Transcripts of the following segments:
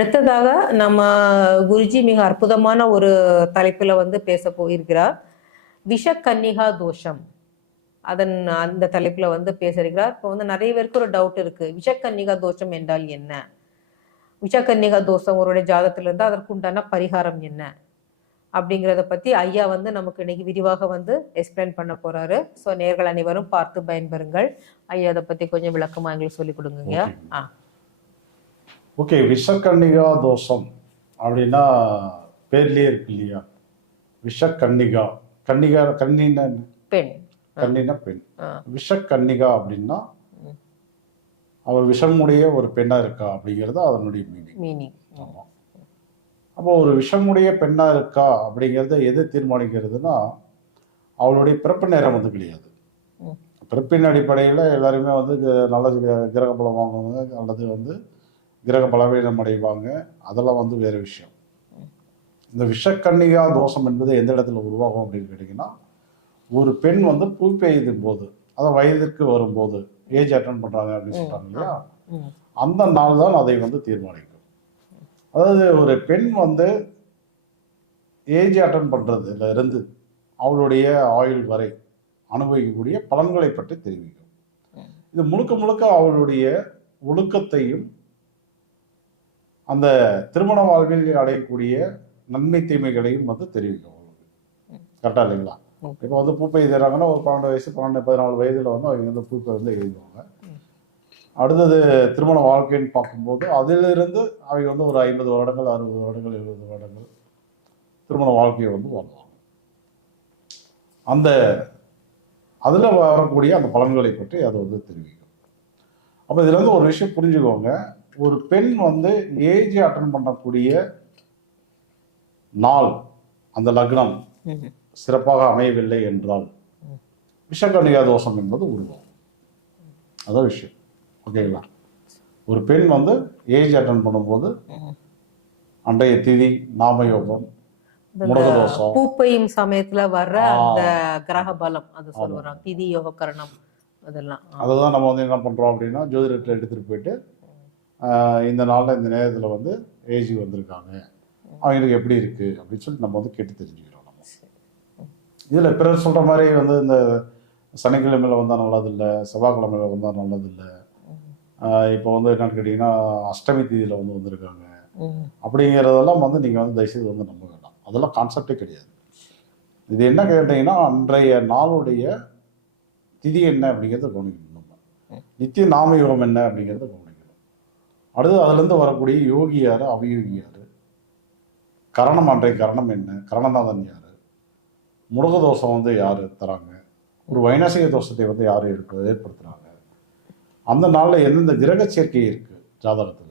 அடுத்ததாக நம்ம குருஜி மிக அற்புதமான ஒரு தலைப்புல வந்து பேச போயிருக்கிறார். விஷக்கன்னிகா தோஷம். அதன் அந்த தலைப்புல வந்து பேசுகிறார் இப்போ வந்து நிறைய பேருக்கு ஒரு டவுட் இருக்கு. விஷக்கன்னிகா தோஷம் என்றால் என்ன? விஷக்கன்னிகா தோஷம் ஒருவருடைய ஜாதகத்துல இருந்தால் அதற்கு உண்டான பரிகாரம் என்ன? அப்படிங்கிறத பத்தி ஐயா வந்து நமக்கு இன்னைக்கு விரிவாக வந்து எக்ஸ்பிளைன் பண்ண போறாரு. ஸோ நேர்கள் அனைவரும் பார்த்து பயன்பெறுங்கள். ஐயா அதை பத்தி கொஞ்சம் விளக்கமா எங்களுக்கு சொல்லிக் கொடுங்க ஆ. ஓகே விஷக்கன்னிகா தோஷம் அப்படின்னா பேர்லயே இருக்கு இல்லையா? விஷக்கன்னிகா. கன்னிகா கன்னின்னா என்ன? பெண். கன்னினா பெண். விஷக்கன்னிகா அப்படின்னா அவள் விஷமுடைய ஒரு பெண்ணா இருக்கா அப்படிங்கிறது அதனுடைய மீனிங் அப்போ ஒரு விஷமுடைய பெண்ணா இருக்கா அப்படிங்கிறத எது தீர்மானிக்கிறதுனா அவளுடைய பிறப்பு நேரம் வந்து கிடையாது. பிறப்பின் அடிப்படையில் எல்லாருமே வந்து நல்ல கிர- கிரக பலம் வாங்குவாங்க அல்லது வந்து கிரக பலவீனம் அடைவாங்க. அதெல்லாம் வந்து வேறு விஷயம். இந்த விஷக்கன்னிகா தோஷம் என்பது எந்த இடத்துல உருவாகும் அப்படின்னு கேட்டிங்கன்னா ஒரு பெண் வந்து பூ பெய்யும் போது அதாவது வயதிற்கு வரும்போது ஏஜ் அட்டன் பண்றாங்க அப்படின்னு இல்லையா? ம். அந்த நாள் தான் அதை வந்து தீர்மானிக்கும். அதாவது ஒரு பெண் வந்து ஏஜ் அட்டன் பண்றதுல இருந்து அவளுடைய ஆயுள் வரை அனுபவிக்கக்கூடிய பலன்களை பற்றி தெரிவிக்கும். இது முழுக்க முழுக்க அவளுடைய ஒழுக்கத்தையும் அந்த திருமண வாழ்வில் அடையக்கூடிய நன்மை தீமைகளையும் வந்து தெரிவிக்கும். அவங்களுக்கு கரெக்டா இல்லைங்களா. இப்போ வந்து பூப்பை எழுதுறாங்கன்னா ஒரு பன்னெண்டு வயசு பன்னெண்டு பதினாலு வயதுல வந்து அவங்க வந்து பூப்பை வந்து எழுதுவாங்க அடுத்தது திருமண வாழ்க்கைன்னு பார்க்கும்போது அதிலிருந்து அவங்க வந்து ஒரு ஐம்பது வருடங்கள் அறுபது வருடங்கள் எழுபது வருடங்கள் திருமண வாழ்க்கையை வந்து வாழ்வாங்க. அந்த அதில் வரக்கூடிய அந்த பலன்களை பற்றி அது வந்து தெரிவிக்கும். அப்போ இதுல இருந்து ஒரு விஷயம் புரிஞ்சுக்கோங்க. ஒரு பெண் வந்து ஏஜ் அட்டன் பண்ணக்கூடிய நாள் அந்த லக்னம். சிறப்பாக அமையவில்லை என்றால் விஷக்கன்னிகா தோஷம் என்பது உருவாகும் அதான் விஷயம் ஓகேங்களா ஒரு பெண் வந்து ஏஜ் அட்டன் பண்ணும்போது. அன்றைய திதி நாமயோகம் இந்த முடக தோஷம் பூப்பையும் சமயத்துல வர்ற. அந்த கிரக பலம் அது சொல்லுவாங்க திதி யோக கரணம் அதெல்லாம். அதுதான் நம்ம வந்து என்ன பண்றோம் அப்படின்னா ஜோதிடத்தில் எடுத்துட்டு போயிட்டு இந்த நாளில் இந்த நேரத்தில் வந்து ஏஜி வந்திருக்காங்க. அவங்களுக்கு எப்படி இருக்குது அப்படின்னு சொல்லிட்டு நம்ம வந்து கேட்டு தெரிஞ்சுக்கிறோம் நம்ம. இதில் பிறர் சொல்கிற மாதிரி வந்து இந்த சனிக்கிழமையில் வந்தால் நல்லதில்லை செவ்வாய்க்கிழமையில் வந்தால் நல்லதில்லை. இப்போ வந்து என்னன்னு கேட்டிங்கன்னா அஷ்டமி தேதியில வந்து வந்திருக்காங்க. அப்படிங்கிறதெல்லாம் வந்து நீங்கள் வந்து தயவுசெய்து வந்து நம்ப வேண்டாம். அதெல்லாம் கான்செப்டே கிடையாது. இது என்ன கேட்டிங்கன்னா அன்றைய நாளுடைய திதி என்ன அப்படிங்கிறத கவனிக்கணும் நம்ம. நித்திய நாமயோகம் என்ன அப்படிங்கிறத கவனிக்கணும். அடுத்து அதுலேருந்து வரக்கூடிய யோகி யாரு? அவயோகி யாரு? கரணம் அன்றைய கரணம் என்ன? கரணநாதன் யாரு? முருக தோஷம் வந்து யாரு தராங்க? ஒரு வைநாசிக தோஷத்தை வந்து யார் ஏற்ப ஏற்படுத்துறாங்க? அந்த நாளில் எந்தெந்த கிரக சேர்க்கை இருக்கு ஜாதகத்தில்.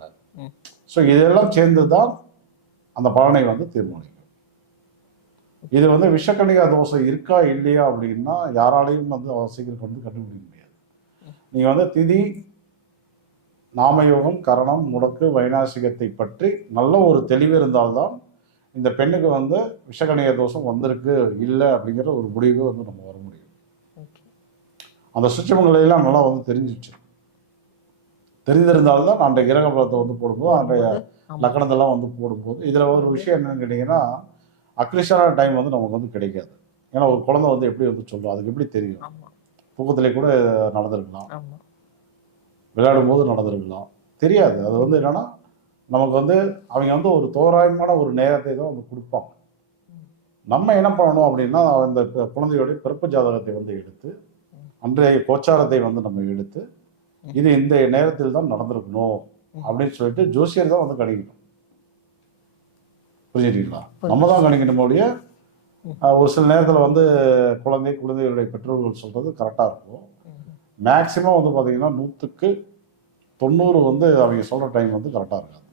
ஸோ இதெல்லாம் சேர்ந்து தான் அந்த பலனை வந்து தீர்மானிக்கும். இது வந்து விஷக்கணிகா தோஷம் இருக்கா இல்லையா அப்படின்னா யாராலையும் வந்து சீக்கிரம் வந்து கண்டுபிடிக்க முடியாது. நீங்கள் வந்து திதி நாமயோகம் கரணம் முடக்கு வைநாசிகத்தை பற்றி நல்ல ஒரு தெளிவு இருந்தால்தான் இந்த பெண்ணுக்கு வந்து விஷக்கணிக தோஷம் வந்திருக்கு இல்லை அப்படிங்கிற ஒரு முடிவு வந்து நம்ம வர முடியும். அந்த சுற்றமங்களை எல்லாம் நல்லா வந்து தெரிஞ்சிச்சு. தெரிந்திருந்தால்தான் அன்றைய கிரக பலத்தை வந்து போடும்போது அன்றைய. லக்கணத்தெல்லாம் வந்து போடும்போது இதுல ஒரு விஷயம் என்னன்னு கேட்டிங்கன்னா அக்ரிஷனான டைம் வந்து நமக்கு வந்து கிடைக்காது. ஏன்னா ஒரு குழந்தை வந்து எப்படி வந்து சொல்லும் அதுக்கு எப்படி தெரியும்? தூக்கத்திலே கூட நடந்திருக்கலாம். விளையாடும் போது நடந்திருக்கலாம். தெரியாது. அது வந்து என்னன்னா நமக்கு வந்து அவங்க வந்து ஒரு தோராயமான ஒரு நேரத்தை தான் வந்து கொடுப்பாங்க. நம்ம என்ன பண்ணணும் அப்படின்னா அந்த குழந்தையோடைய பிறப்பு ஜாதகத்தை வந்து எடுத்து அன்றைய கோச்சாரத்தை வந்து நம்ம எடுத்து இது இந்த நேரத்தில் தான் நடந்திருக்கணும் அப்படின்னு சொல்லிட்டு ஜோசியர் தான் வந்து கணிக்கணும். புரிஞ்சுட்டீங்களா நம்ம தான் கணிக்கணும் அஹ், ஒரு சில நேரத்தில் வந்து குழந்தை குழந்தைகளுடைய பெற்றோர்கள் சொல்றது கரெக்டாக இருக்கும். மேக்சிமம் வந்து பார்த்தீங்கன்னா நூற்றுக்கு தொண்ணூறு வந்து அவங்க சொல்கிற டைம் வந்து கரெக்டாக இருக்காது.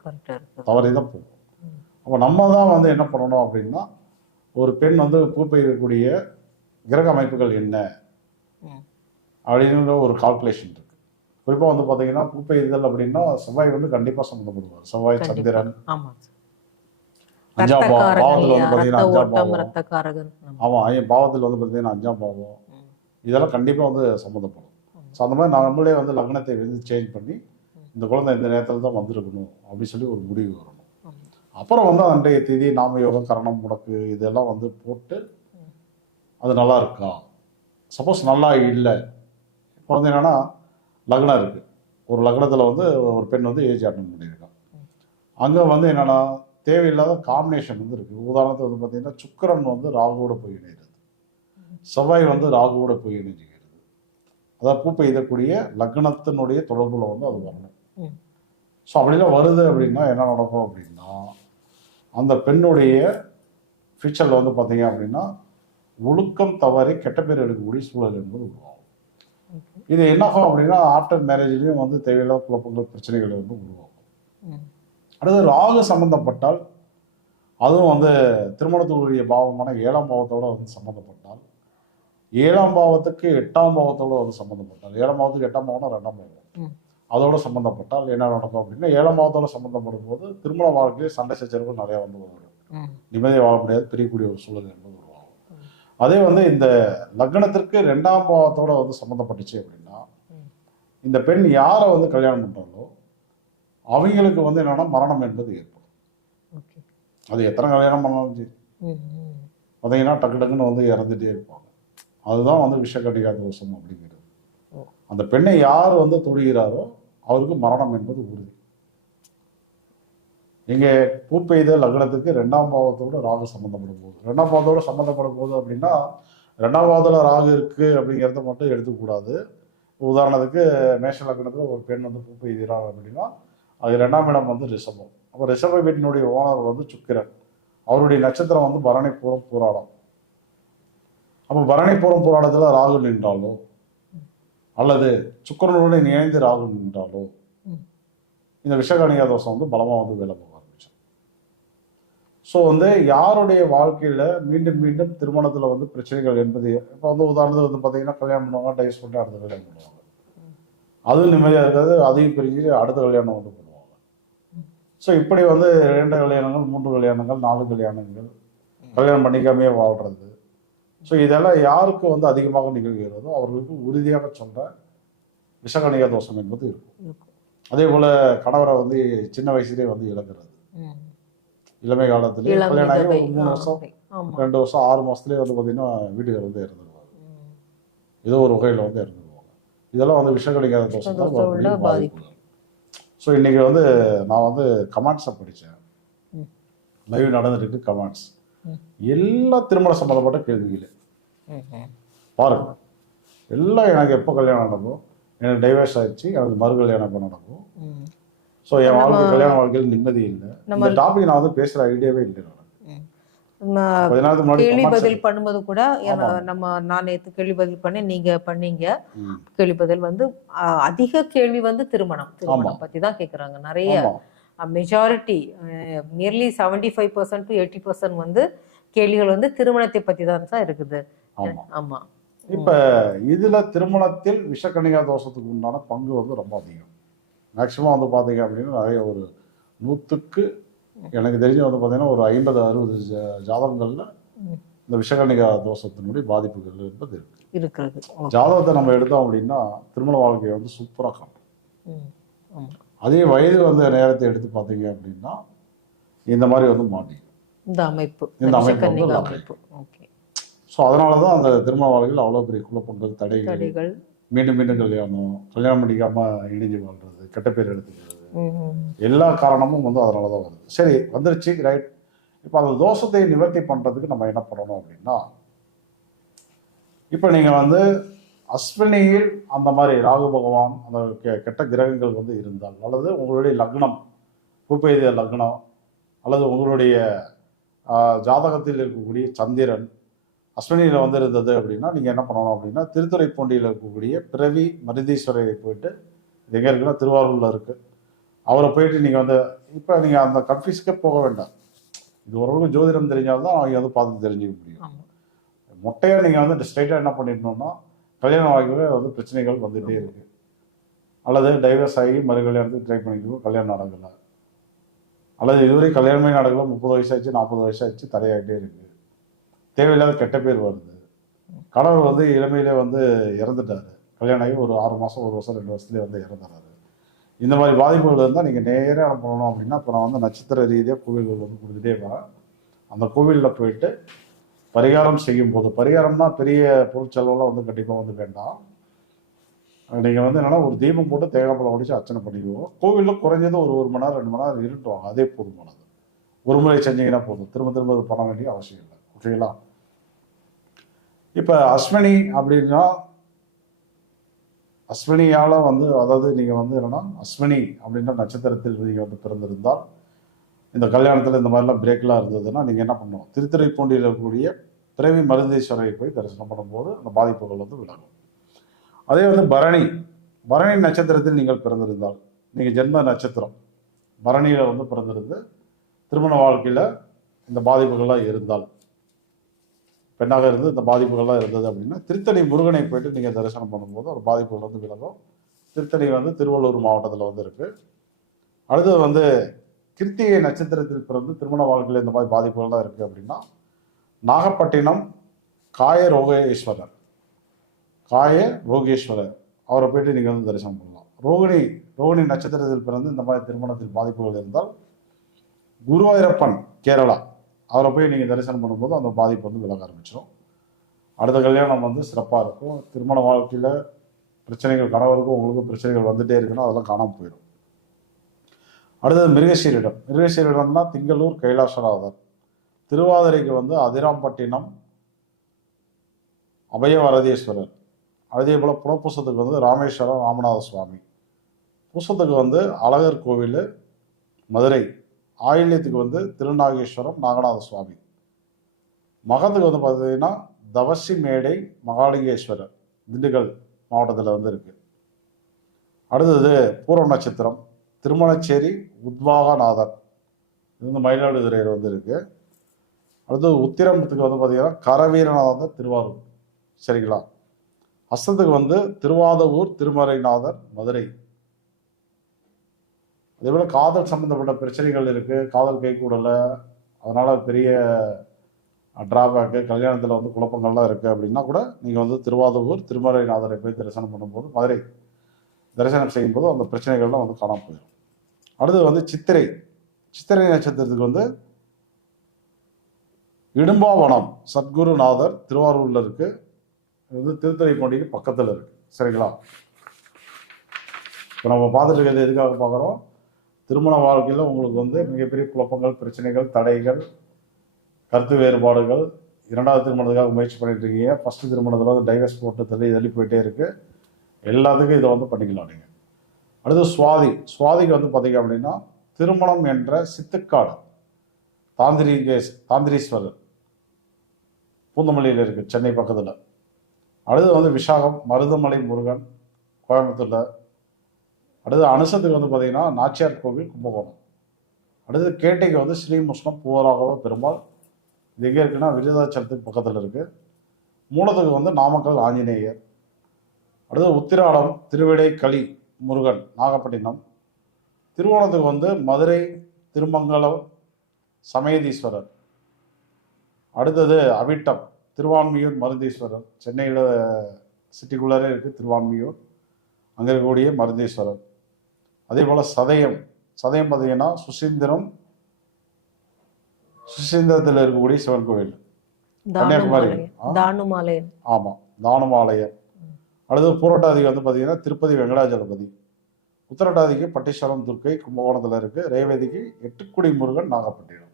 தவறி தான் போகும். அப்போ நம்ம தான் வந்து என்ன பண்ணணும் அப்படின்னா ஒரு பெண் வந்து பூ பெய்யக்கூடிய கிரக அமைப்புகள் என்ன. அப்படிங்கிற ஒரு கால்குலேஷன் இருக்கு. குறிப்பாக வந்து பார்த்தீங்கன்னா பூ பெய்தல் அப்படின்னா செவ்வாய் வந்து கண்டிப்பாக சம்மந்தப்படுவார். செவ்வாய். சந்திரன் அஞ்சாம் பாவம். பாவத்தில் வந்து? பார்த்தீங்கன்னா ரத்த அஞ்சாம் பாவம். ஆமாம் பாவத்தில் வந்து பார்த்தீங்கன்னா அஞ்சாம் பாவம். இதெல்லாம் கண்டிப்பாக வந்து சம்மந்தப்படும். ஸோ அந்த மாதிரி நம்மளே வந்து லக்னத்தை வந்து சேஞ்ச் பண்ணி இந்த குழந்தை இந்த நேரத்தில் தான் வந்திருக்கணும் அப்படின்னு சொல்லி ஒரு முடிவு வரணும். அப்புறம் வந்து அன்றைய தேதி நாம யோகம் கரணம் முடக்கு இதெல்லாம் வந்து போட்டு அது நல்லா இருக்கா? சப்போஸ் நல்லா இல்லை. குழந்தை என்னன்னா லக்னம் இருக்கு. ஒரு லக்னத்தில் வந்து ஒரு பெண் வந்து ஏஜ் அட்டன் பண்ணியிருக்கான் அங்கே வந்து என்னென்னா தேவையில்லாத காம்பினேஷன் வந்து இருக்குது உதாரணத்துக்கு வந்து பார்த்தீங்கன்னா சுக்கிரன் வந்து ராகுவோட போய் இணைகிறது செவ்வாய் வந்து ராகுவோட போய் இணைஞ்சிக்க அதாவது பூ பெய்தக்கூடிய லக்னத்தினுடைய தொடர்புல வந்து அது வரணும். ஸோ அப்படிலாம் வருது அப்படின்னா என்ன நடக்கும் அப்படின்னா அந்த பெண்ணுடைய ஃபியூச்சரில் வந்து பார்த்தீங்க அப்படின்னா ஒழுக்கம் தவறி கெட்ட பேர் எடுக்கக்கூடிய சூழல் என்பது உருவாகும் இது என்னாகும் அப்படின்னா ஆஃப்டர் மேரேஜ்லேயும் வந்து தேவையில்லாத குழப்பங்கள் பிரச்சனைகள் வந்து உருவாகும். அடுத்து ராகு சம்பந்தப்பட்டால் அதுவும் வந்து திருமணத்துக்குரிய பாவமான ஏழாம் பாவத்தோட வந்து சம்பந்தப்பட்டால் ஏழாம் பாவத்துக்கு எட்டாம் பாவத்தோட வந்து சம்பந்தப்பட்டால் ஏழாம் பாவத்துக்கு எட்டாம் பாவம்னா ரெண்டாம் பாவம். அதோட சம்பந்தப்பட்டால் என்ன நடக்கும் அப்படின்னா ஏழாம் பாவத்தோட சம்பந்தப்படும் போது திருமண வாழ்க்கையிலே சண்டை சச்சரவு நிறைய வந்து வரும். நிம்மதியை வாழ முடியாது பிரியக்கூடிய ஒரு சூழல் என்பது உருவாகும். அதே வந்து இந்த லக்னத்திற்கு ரெண்டாம் பாவத்தோட வந்து சம்மந்தப்பட்டுச்சு அப்படின்னா. இந்த பெண் யாரை வந்து கல்யாணம் பண்றாங்களோ அவங்களுக்கு வந்து என்னன்னா மரணம் என்பது ஏற்படும். அது எத்தனை கல்யாணம் பண்ணாலும் சரி. பார்த்தீங்கன்னா டக்கு டக்குன்னு வந்து இறந்துட்டே இருப்பாங்க. அதுதான் வந்து விஷக்கடிகா தோஷம் அப்படிங்கிறது. அந்த பெண்ணை யார் வந்து தொடுகிறாரோ அவருக்கு மரணம் என்பது உறுதி. இங்கே பூ பெய்த லக்னத்துக்கு ரெண்டாம் பாவத்தோட ராகு சம்மந்தப்படும் போது. ரெண்டாம் பாவத்தோட சம்மந்தப்படும் போது அப்படின்னா ரெண்டாம் பாவத்தில் ராகு இருக்கு அப்படிங்கிறத மட்டும் எடுத்துக்கூடாது. உதாரணத்துக்கு மேஷ லக்னத்தில் ஒரு பெண் வந்து பூ பெய்கிறார் அப்படின்னா அது ரெண்டாம் இடம் வந்து ரிஷபம். அப்போ ரிஷப வீட்டினுடைய ஓனர் வந்து சுக்கிரன். அவருடைய நட்சத்திரம் வந்து பரணிபுரம் போராடம். அப்போ பரணிபுரம் போராட்டத்தில் ராகு நின்றாலோ? அல்லது சுக்கரனுடன் இணைந்து ராகு நின்றாலோ? இந்த விஷகணிகா தோஷம் வந்து பலமாக வந்து வேலை போக ஆரம்பிச்சு ஸோ வந்து யாருடைய வாழ்க்கையில் மீண்டும் மீண்டும் திருமணத்தில் வந்து பிரச்சனைகள் என்பது இப்போ வந்து உதாரணத்துக்கு வந்து பார்த்தீங்கன்னா கல்யாணம் பண்ணுவாங்க டைஸ் பண்ணிட்டு அடுத்த கல்யாணம் பண்ணுவாங்க. அதுவும் நிம்மதியாக இருக்காது அதையும் பிரிஞ்சு அடுத்த கல்யாணம் வந்து பண்ணுவாங்க. ஸோ இப்படி வந்து இரண்டு கல்யாணங்கள் மூன்று கல்யாணங்கள் நாலு கல்யாணங்கள் கல்யாணம் பண்ணிக்காமையே வாழ்றது. ஸோ இதெல்லாம் யாருக்கு வந்து அதிகமாக நிகழ்கிறதோ அவர்களுக்கு உறுதியாக சொல்ற விஷகணிக தோஷம் என்பது இருக்கும். அதே போல கணவரை வந்து சின்ன வயசுலேயே வந்து இழக்கிறது. இளமை காலத்திலேயே இளம் கல்யாணம் ஆகி விதவை. ஒரு மூணு வருஷம் ரெண்டு வருஷம் ஆறு மாசத்துலயே வந்து பார்த்தீங்கன்னா வீட்டுக்கு வந்து இறந்துருவாங்க. ஏதோ ஒரு வகையில் வந்து இறந்துருவாங்க இதெல்லாம் வந்து விஷகணிக தோஷம் தான் பாதிப்பு. ஸோ இன்னைக்கு வந்து நான் வந்து கமெண்ட்ஸை படித்தேன். லைவ் நடந்துட்டு இருக்கு கமெண்ட்ஸ். எல்லா திருமண சம்பந்தப்பட்ட கேள்விகள். பாருங்க. எல்லாம் எனக்கு எப்போ கல்யாணம் நடக்கும் எனக்கு டைவர்ஸ் ஆயிடுச்சு எனக்கு மறு கல்யாணம் எப்போ நடக்கும். ஸோ என் வாழ்க்கை கல்யாண வாழ்க்கையில் நிம்மதி இல்லை. இந்த டாபிக் நான் வந்து பேசுற ஐடியாவே இல்லை கேள்வி பதில் பண்ணும்போது கூட. நம்ம நான் நேத்து கேள்வி பதில் பண்ணேன் நீங்க பண்ணீங்க. கேள்வி பதில் வந்து அதிக கேள்வி வந்து திருமணம். திருமணம் பத்தி தான் கேக்குறாங்க. நிறைய majority nearly seventy five percent to eighty percent வந்து கேள்விகள் வந்து திருமணத்தை பத்தி தான் சார் இருக்குது. ஆமா. இப்ப இதுல திருமணத்தில் விஷக்கணிகா தோஷத்துக்கு உண்டான பங்கு வந்து ரொம்ப அதிகம். மேக்சிமம் வந்து பாத்தீங்க அப்படின்னா நிறைய ஒரு நூத்துக்கு எனக்கு தெரிஞ்சு வந்து பாத்தீங்கன்னா ஒரு ஐம்பது அறுபது ஜா- ஜாதகங்கள்ல. இந்த விஷக்கணிகா தோஷத்தினுடைய பாதிப்புகள் என்பது இருக்கு. இருக்கிறது. ஜாதகத்தை நம்ம எடுத்தோம் அப்படின்னா திருமண வாழ்க்கையை வந்து சூப்பரா காட்டும். அதே வயது வந்து நேரத்தை எடுத்து பார்த்தீங்க அப்படின்னா இந்த மாதிரி வந்து மாட்டிக்கும். இந்த அமைப்பு இந்த அமைப்பு வந்து அமைப்பு. ஓகே ஸோ அதனால தான் அந்த திருமண வாழ்க்கையில் அவ்வளோ பெரிய குழப்பங்கள் தடைகள். மீண்டும் மீண்டும் கல்யாணம் கல்யாணம் பண்ணிக்காம இணைஞ்சு வாழ்றது கெட்ட பேர் எடுத்துக்கிறது. எல்லா காரணமும் வந்து அதனால தான் வருது. சரி வந்துருச்சு ரைட் இப்போ அந்த தோஷத்தை நிவர்த்தி பண்ணுறதுக்கு நம்ம என்ன பண்ணணும் அப்படின்னா இப்போ நீங்கள் வந்து அஸ்வினியில் அந்த மாதிரி ராகு பகவான் அந்த கெட்ட கிரகங்கள் வந்து இருந்தால் அல்லது உங்களுடைய லக்னம் பூப்பெய்திய லக்னம் அல்லது உங்களுடைய ஜாதகத்தில் இருக்கக்கூடிய சந்திரன் அஸ்வினியில் வந்து இருந்தது அப்படின்னா நீங்கள் என்ன பண்ணணும் அப்படின்னா திருத்துறைப்பூண்டியில் இருக்கக்கூடிய பிறவி மருதீஸ்வரரை போயிட்டு இது எங்கே இருக்குன்னா திருவாரூரில் இருக்குது அவரை போயிட்டு நீங்கள் வந்து இப்போ நீங்கள் அந்த கன்ஃபியூஸ்க்கே போக வேண்டாம். இது ஓரளவுக்கு ஜோதிடம் தெரிஞ்சால்தான் அவங்க வந்து பார்த்து தெரிஞ்சுக்க முடியும். மொட்டையாக நீங்கள் வந்து ஸ்ட்ரைட்டாக என்ன பண்ணிடணும்னா கல்யாண வாழ்க்கையில் வந்து பிரச்சனைகள் வந்துகிட்டே இருக்கு. அல்லது டைவர்ஸ் ஆகி மறு கல்யாணத்துக்கு ட்ரை பண்ணிட்டு இருக்கோம், கல்யாணம் நடக்கல. அல்லது இதுவரை கல்யாணமே நடக்கல முப்பது வயசாச்சு நாற்பது வயசாச்சு தடையாகிட்டே இருக்கு. தேவையில்லாத கெட்ட பேர் வருது. கணவர் வந்து இளமையிலே வந்து இறந்துட்டாரு. கல்யாணம் ஆகி ஒரு ஆறு மாதம் ஒரு வருஷம் ரெண்டு வருஷத்துலேயே வந்து இறந்துறாரு. இந்த மாதிரி பாதிப்புகள் இருந்தால் நீங்கள் நேராக போகணும் பண்ணணும் அப்படின்னா இப்போ நான் வந்து நட்சத்திர ரீதியாக கோவில்கள் வந்து கொடுத்துட்டே வரேன் அந்த கோவிலில் போயிட்டு பரிகாரம் செய்யும் போது பரிகாரம்னா பெரிய பொருட்செலவெல்லாம் வந்து கண்டிப்பாக வந்து வேண்டாம். நீங்கள் வந்து என்னென்னா ஒரு தீபம் போட்டு தேங்காய் பழம் உடைச்சு அர்ச்சனை பண்ணிக்குவோம். கோவிலில் குறைஞ்சது ஒரு ஒரு மணி நேரம் ரெண்டு மணி நேரம் இருட்டுவாங்க. அதே போதுமானது. ஒரு முறை செஞ்சீங்கன்னா போதும். திரும்ப திரும்ப அது பண்ண வேண்டிய அவசியம் இல்லை. ஓகேங்களா இப்போ அஸ்வினி அப்படின்னா அஸ்வினியால் வந்து அதாவது நீங்கள் வந்து என்னென்னா அஸ்வினி அப்படின்ற நட்சத்திரத்தில் நீங்கள் வந்து பிறந்திருந்தால் இந்த கல்யாணத்தில் இந்த மாதிரிலாம் பிரேக்கெலாம் இருந்ததுன்னா நீங்கள் என்ன பண்ணுவோம் திருத்துறைப்பூண்டியில் இருக்கக்கூடிய பிறவி மருந்தீஸ்வரரை போய் தரிசனம் பண்ணும்போது அந்த பாதிப்புகள் வந்து விலகும். அதே வந்து பரணி. பரணி நட்சத்திரத்தில் நீங்கள் பிறந்திருந்தால் நீங்கள் ஜென்ம நட்சத்திரம். பரணியில் வந்து பிறந்திருந்து திருமண வாழ்க்கையில் இந்த பாதிப்புகள்லாம் இருந்தால். பெண்ணாக இருந்து இந்த பாதிப்புகள்லாம் இருந்தது அப்படின்னா திருத்தணி முருகனை போயிட்டு நீங்கள் தரிசனம் பண்ணும்போது ஒரு பாதிப்புகள் வந்து விலகும். திருத்தணி வந்து திருவள்ளூர் மாவட்டத்தில் வந்து இருக்குது அடுத்தது வந்து கிருத்திகை நட்சத்திரத்தில் பிறந்து திருமண வாழ்க்கையில் இந்த மாதிரி பாதிப்புகள்லாம் இருக்குது அப்படின்னா நாகப்பட்டினம் காயரோகேஸ்வரர். காய ரோகேஸ்வரர். அவரை போயிட்டு நீங்கள் வந்து தரிசனம் பண்ணலாம். ரோகிணி ரோகிணி நட்சத்திரத்தில் பிறந்து இந்த மாதிரி திருமணத்தில் பாதிப்புகள் இருந்தால் குருவாயிரப்பன் கேரளா. அவரை போய் நீங்கள் தரிசனம் பண்ணும்போது அந்த பாதிப்பு வந்து விலக ஆரம்பிச்சிடும் அடுத்த கல்யாணம் வந்து சிறப்பாக இருக்கும். திருமண வாழ்க்கையில் பிரச்சனைகள் கணவருக்கும் உங்களுக்கும் பிரச்சனைகள் வந்துட்டே இருக்குன்னா அதெல்லாம் காணாமல் போயிடும் அடுத்தது மிருகசீரிடம். மிருகசீரிடம்னா திங்களூர் கைலாசநாதர். திருவாதிரைக்கு வந்து அதிராம்பட்டினம் அபயவரதீஸ்வரர். அதே போல் புறப்பூசத்துக்கு வந்து ராமேஸ்வரம் ராமநாத சுவாமி பூசத்துக்கு வந்து அழகர் கோவில் மதுரை. ஆயில்யத்துக்கு வந்து திருநாகேஸ்வரம் நாகநாத சுவாமி மகத்துக்கு வந்து பார்த்தீங்கன்னா தவசி மேடை மகாலிங்கேஸ்வரர் திண்டுக்கல் மாவட்டத்தில் வந்து இருக்குது அடுத்தது பூர்வ நட்சத்திரம் திருமணச்சேரி உத்வாகநாதர். இது வந்து மயிலாடுதுறையில் வந்து இருக்குது அடுத்தது உத்திரமத்துக்கு வந்து பார்த்தீங்கன்னா கரவீரநாதர் திருவாரூர். சரிங்களா? அஸ்தத்துக்கு வந்து திருவாதவூர் திருமறைநாதர் மதுரை. அதே போல் காதல் சம்பந்தப்பட்ட பிரச்சனைகள் இருக்குது காதல் கை அதனால் அதனால பெரிய ட்ராபேக்கு கல்யாணத்தில் வந்து குழப்பங்கள்லாம் இருக்குது அப்படின்னா கூட நீங்கள் வந்து திருவாதூர் திருமறைநாதரை போய் தரிசனம் பண்ணும்போது மதுரை தரிசனம் செய்யும்போது அந்த பிரச்சனைகள்லாம் வந்து காணாம போயிடும். அடுத்தது வந்து சித்திரை. சித்திரை நட்சத்திரத்துக்கு வந்து இடும்பாவனம் சத்குருநாதர் திருவாரூரில் இருக்குது இது வந்து திருத்துறைப்பூண்டிக்கு பக்கத்தில் இருக்கு. சரிங்களா? இப்போ நம்ம பார்த்துட்டு இருக்கிறது எதுக்காக பார்க்குறோம்? திருமண வாழ்க்கையில் உங்களுக்கு வந்து மிகப்பெரிய குழப்பங்கள் பிரச்சனைகள் தடைகள் கருத்து வேறுபாடுகள் இரண்டாவது திருமணத்துக்காக முயற்சி பண்ணிட்டு இருக்கீங்க. ஃபஸ்ட்டு திருமணத்தில் வந்து டைவர்ஸ் போட்டு தள்ளி தள்ளி போயிட்டே இருக்கு. எல்லாத்துக்கும் இதை வந்து பண்ணிக்கலாம் நீங்கள் அடுத்து சுவாதி. சுவாதிக்கு வந்து பார்த்தீங்க அப்படின்னா திருமணம் என்ற சித்துக்காடு தாந்திரிகேஸ் தாந்திரீஸ்வரர் பூந்தமல்லியில் இருக்கு சென்னை பக்கத்தில். அடுத்து வந்து விசாகம் மருதமலை முருகன் கோயம்புத்தூரில். அடுத்து அனுசத்துக்கு வந்து பார்த்திங்கன்னா நாச்சியார் கோவில் கும்பகோணம். அடுத்து கேட்டைக்கு வந்து ஸ்ரீமுஷ்ணம் பூவராகவ பெருமாள். இது எங்கே இருக்குன்னா விருதாச்சலத்துக்கு பக்கத்தில் இருக்குது மூலத்துக்கு வந்து நாமக்கல் ஆஞ்சநேயர். அடுத்து உத்திராடம் திருவிடை களி முருகன் நாகப்பட்டினம். திருவோணத்துக்கு வந்து மதுரை திருமங்கலம் சமயதீஸ்வரர். அடுத்தது அவிட்டம். திருவான்மியூர் மருந்தீஸ்வரர் சென்னையில் சிட்டிக்குள்ளரே இருக்குது திருவான்மியூர். அங்கே இருக்கக்கூடிய மருந்தீஸ்வரர் அதே போல் சதயம். சதயம் பார்த்தீங்கன்னா சுசீந்திரம் சுசீந்திரத்தில் இருக்கக்கூடிய சிவன் கோவில். கன்னியாகுமரி. தானுமாலயம். ஆமாம் தானமாலயம். அடுத்து பூரட்டாதிக்கு வந்து பார்த்தீங்கன்னா திருப்பதி வெங்கடாஜலபதி. உத்தரட்டாதிக்கு பட்டீஸ்வரம் துர்க்கை கும்பகோணத்தில் இருக்குது ரேவதிக்கு எட்டுக்குடி முருகன் நாகப்பட்டினம்.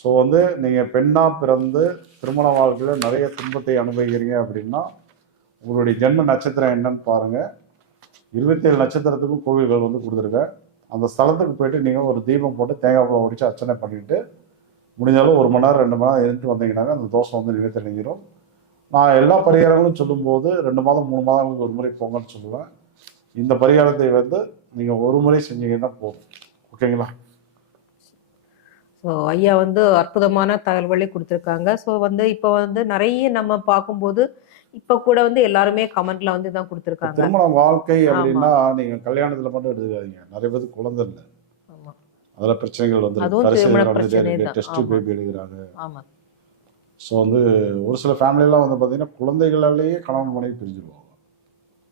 ஸோ வந்து நீங்கள் பெண்ணாக பிறந்து திருமண வாழ்க்கையில் நிறைய துன்பத்தை அனுபவிக்கிறீங்க அப்படின்னா உங்களுடைய ஜென்ம நட்சத்திரம் என்னன்னு பாருங்கள் இருபத்தேழு நட்சத்திரத்துக்கும் கோவில்கள் வந்து கொடுத்துருக்கேன் அந்த ஸ்தலத்துக்கு போயிட்டு நீங்கள் ஒரு தீபம் போட்டு தேங்காய் பழம் ஒடிச்சு அர்ச்சனை பண்ணிவிட்டு முடிஞ்சாலும் ஒரு மணி நேரம் ரெண்டு மணி நேரம் இருந்துட்டு வந்தீங்கன்னாக்க அந்த தோஷம் வந்து நிவர்த்தி அடைஞ்சிரும் நான் எல்லா பரிகாரங்களும் சொல்லும்போது ரெண்டு மாதம் மூணு மாதங்களுக்கு ஒரு முறை போங்கன்னு சொல்லுவேன். இந்த பரிகாரத்தை வந்து நீங்கள் ஒரு முறை செஞ்சீங்கன்னா போதும். ஓகேங்களா? ஸோ ஐயா வந்து அற்புதமான தகவல்களை கொடுத்துருக்காங்க. ஸோ வந்து இப்போ வந்து நிறைய நம்ம பார்க்கும்போது இப்போ கூட வந்து எல்லாருமே கமெண்ட்ல வந்து தான் கொடுத்துருக்காங்க. திருமண வாழ்க்கை அப்படின்னா நீங்க கல்யாணத்துல மட்டும் எடுத்துக்காதீங்க. நிறைய பேருக்கு குழந்தை இல்லை. அதுல பிரச்சனைகள் வந்து. டெஸ்ட். பேபி எடுக்கிறாங்க. ஸோ வந்து ஒரு சில ஃபேமிலியெல்லாம் வந்து பார்த்தீங்கன்னா குழந்தைகளாலேயே கணவன் மனைவி பிரிஞ்சிருவாங்க.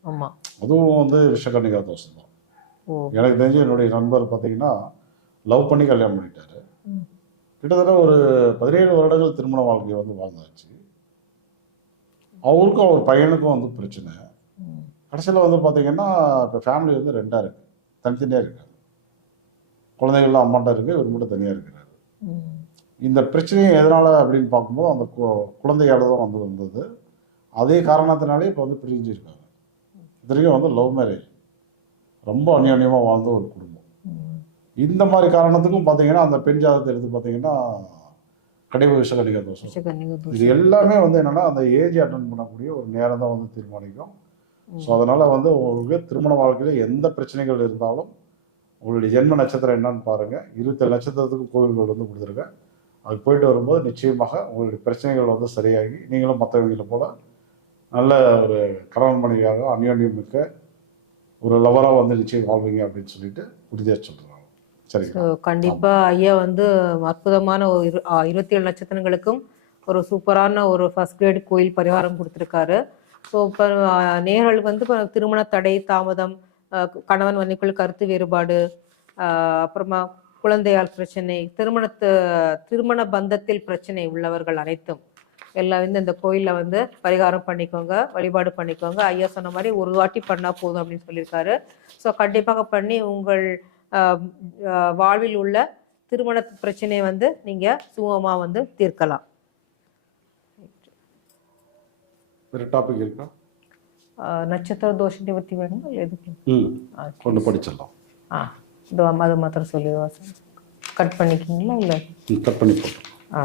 ஆமா. அதுவும் வந்து விஷக்கன்னிகா தோஷம் தான் எனக்கு தெரிஞ்சு என்னுடைய நண்பர் பார்த்தீங்கன்னா லவ் பண்ணி கல்யாணம் பண்ணிட்டாரு. கிட்டத்தட்ட ஒரு பதினேழு வருடங்கள் திருமண வாழ்க்கையை வந்து வாழ்ந்தாச்சு. அவருக்கும் அவர் பையனுக்கும் வந்து பிரச்சனை. கடைசியில் வந்து பார்த்தீங்கன்னா இப்போ ஃபேமிலி வந்து ரெண்டாக இருக்கு. தனித்தனியாக இருக்காங்க குழந்தைகள்லாம் அம்மாட்ட இருக்கு இவர் மட்டும் தனியாக இருக்கிறாரு. இந்த பிரச்சனையை எதனால் அப்படின்னு பார்க்கும்போது அந்த கு- குழந்தையால தான் வந்து வந்தது. அதே காரணத்தினாலே இப்போ வந்து பிரிஞ்சிருக்காங்க இத்தனைக்கும் வந்து லவ் மேரேஜ் ரொம்ப அந்யோன்யமாக வாழ்ந்த ஒரு குடும்பம். இந்த மாதிரி காரணத்துக்கும் பார்த்தீங்கன்னா அந்த பெண் ஜாதகத்தை எடுத்து பார்த்தீங்கன்னா கடைவு விஷகடிக தோஷம். இது எல்லாமே வந்து என்னன்னா அந்த ஏஜ் அட்டன் பண்ணக்கூடிய ஒரு நேரம் தான் வந்து தீர்மானிக்கும். ஸோ அதனால வந்து உங்களுக்கு திருமண வாழ்க்கையில எந்த பிரச்சனைகள் இருந்தாலும் உங்களுடைய ஜென்ம நட்சத்திரம் என்னன்னு பாருங்க. இருபத்தேழு நட்சத்திரத்துக்கு கோவில்கள் வந்து கொடுத்துருக்கேன் அது போயிட்டு வரும்போது நிச்சயமாக உங்களுடைய பிரச்சனைகள் வந்து சரியாகி நீங்களும் மற்றவங்களை போல நல்ல ஒரு கணவன் மனைவியாக அந்யோன்யம் மிக்க ஒரு லவராக வந்து நிச்சயம் வாழ்வீங்க அப்படின்னு சொல்லிட்டு உறுதியாக சரிங்களா ஸோ கண்டிப்பா ஐயா வந்து அற்புதமான ஒரு இரு இருபத்தி ஏழு நட்சத்திரங்களுக்கும் ஒரு சூப்பரான ஒரு ஃபர்ஸ்ட் கிரேட் கோயில் பரிகாரம் கொடுத்துருக்காரு. ஸோ இப்போ நேர்கள் வந்து இப்ப திருமண தடை தாமதம் கணவன் மனைவிக்குள் கருத்து வேறுபாடு அப்புறமா குழந்தையால் பிரச்சனை திருமணத்து திருமண பந்தத்தில் பிரச்சனை உள்ளவர்கள் அனைத்தும் எல்லாம் வந்து இந்த கோயிலில் வந்து பரிகாரம் பண்ணிக்கோங்க வழிபாடு பண்ணிக்கோங்க. ஐயா சொன்ன மாதிரி ஒரு வாட்டி பண்ணால் போதும் அப்படின்னு சொல்லியிருக்காரு. ஸோ கண்டிப்பாக பண்ணி உங்கள் வாழ்வில் உள்ள திருமண பிரச்சனையை வந்து நீங்க சுகமா வந்து தீர்க்கலாம். நட்சத்திர தோஷ நிவர்த்தி வேணுமா? இல்லை எதுக்கு? படிச்சிடலாம். ஆ இதோ அது மாத்திரம் சொல்லிடுவா சார் கட் பண்ணிக்கிங்களா இல்லை? கட் பண்ணி ஆ.